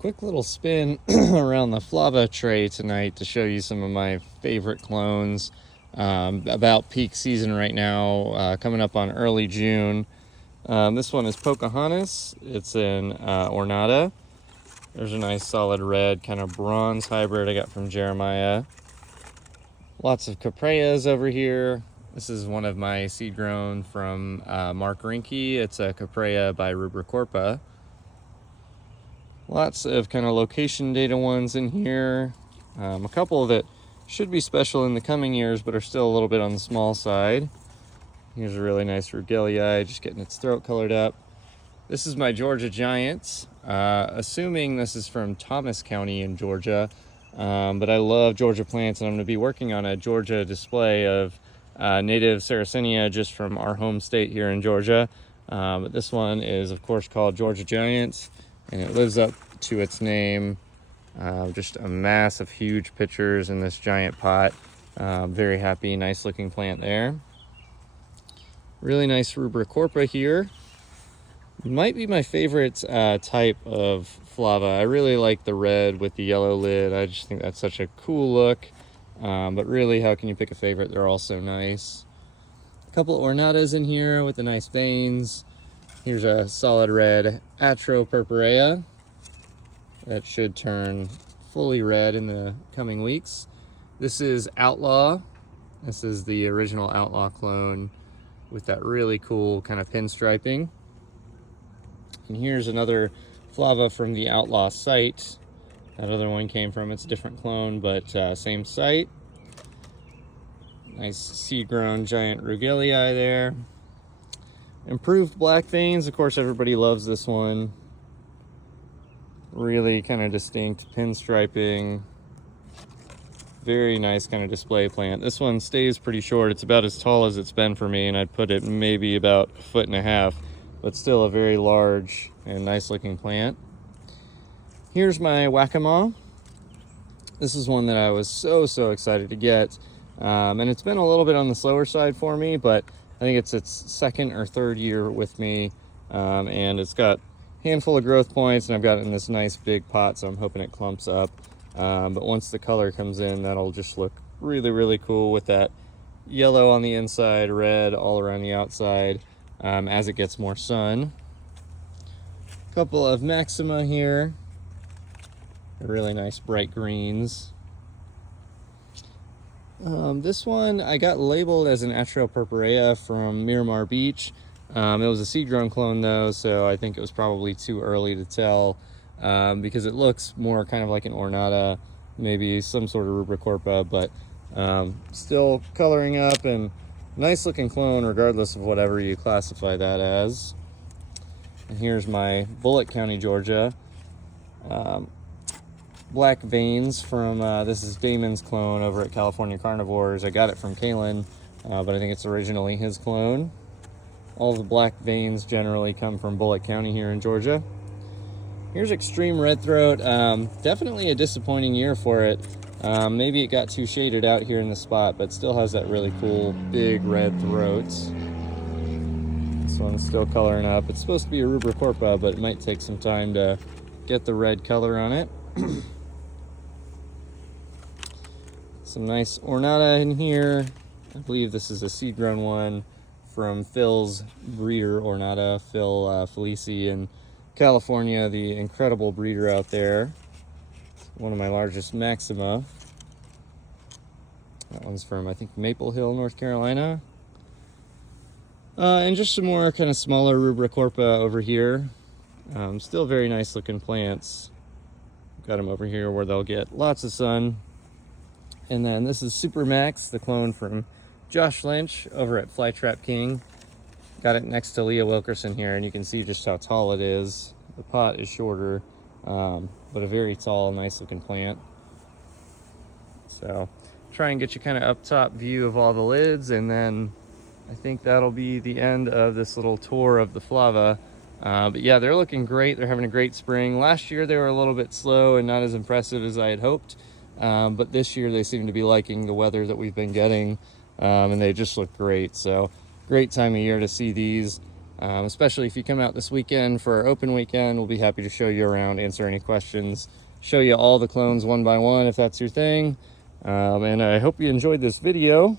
Quick little spin around the Flava tray tonight to show you some of my favorite clones. About peak season right now, coming up on early June. This one is Pocahontas. It's in Ornata. There's a nice solid red kind of bronze hybrid I got from Jeremiah. Lots of Capreas over here. This is one of my seed grown from Mark Rinke. It's a Caprea by Rubricorpa. Lots of kind of location data ones in here. A couple that should be special in the coming years, but are still a little bit on the small side. Here's a really nice Rugelii, just getting its throat colored up. This is my Georgia Giants, assuming this is from Thomas County in Georgia. But I love Georgia plants, and I'm going to be working on a Georgia display of native Sarracenia just from our home state here in Georgia. But this one is, of course, called Georgia Giants, and it lives up to its name. Just a mass of huge pitchers in this giant pot. Very happy, nice looking plant there. Really nice Rubricorpa here. Might be my favorite type of Flava. I really like the red with the yellow lid. I just think that's such a cool look. But really, how can you pick a favorite? They're all so nice. A couple of Ornatas in here with the nice veins. Here's a solid red Atropurpurea that should turn fully red in the coming weeks. This is Outlaw. This is the original Outlaw clone with that really cool kind of pinstriping. And here's another Flava from the Outlaw site. That other one came from, it's a different clone, but same site. Nice seed-grown giant Rugelii there. Improved black veins, of course everybody loves this one. Really kind of distinct pinstriping. Very nice kind of display plant. This one stays pretty short. It's about as tall as it's been for me, and I'd put it maybe about 1.5 feet, but still a very large and nice looking plant. Here's my Whack-A-Maw. This is one that I was so excited to get. And it's been a little bit on the slower side for me, but I think it's its second or third year with me. And it's got a handful of growth points, and I've got it in this nice big pot, so I'm hoping it clumps up. But once the color comes in, that'll just look really cool with that yellow on the inside, red all around the outside as it gets more sun. A couple of Maxima here. Really nice bright greens. This one I got labeled as an Atropurpurea from Miramar Beach. It was a seed-grown clone though, so I think it was probably too early to tell because it looks more kind of like an Ornata, maybe some sort of Rubricorpa, but still coloring up and nice looking clone regardless of whatever you classify that as. And here's my Bullitt County, Georgia. Black veins from, this is Damon's clone over at California Carnivores. I got it from Kalen, but I think it's originally his clone. All the black veins generally come from Bullitt County here in Georgia. Here's Extreme Red Throat. Definitely a disappointing year for it. Maybe it got too shaded out here in the spot, but still has that really cool big red throat. This one's still coloring up. It's supposed to be a Rubricorpa, but it might take some time to get the red color on it. Some nice Ornata in here. I believe this is a seed-grown one from Phil's breeder Ornata, Phil Felici in California, the incredible breeder out there. One of my largest Maxima. That one's from, I think, Maple Hill, North Carolina. And just some more kind of smaller Rubricorpa over here. Still very nice looking plants. Got them over here where they'll get lots of sun. And then this is Super Max, the clone from Josh Lynch over at Flytrap King. Got it next to Leah Wilkerson here, and you can see just how tall it is. The pot is shorter, but a very tall, nice looking plant. So try and get you kind of up top view of all the lids, and then I think that'll be the end of this little tour of the Flava. But yeah, they're looking great. They're having a great spring. Last year they were a little bit slow and not as impressive as I had hoped. But this year they seem to be liking the weather that we've been getting, and they just look great. So great time of year to see these. especially if you come out this weekend for our open weekend. We'll be happy to show you around, answer any questions, show you all the clones one by one if that's your thing. And I hope you enjoyed this video.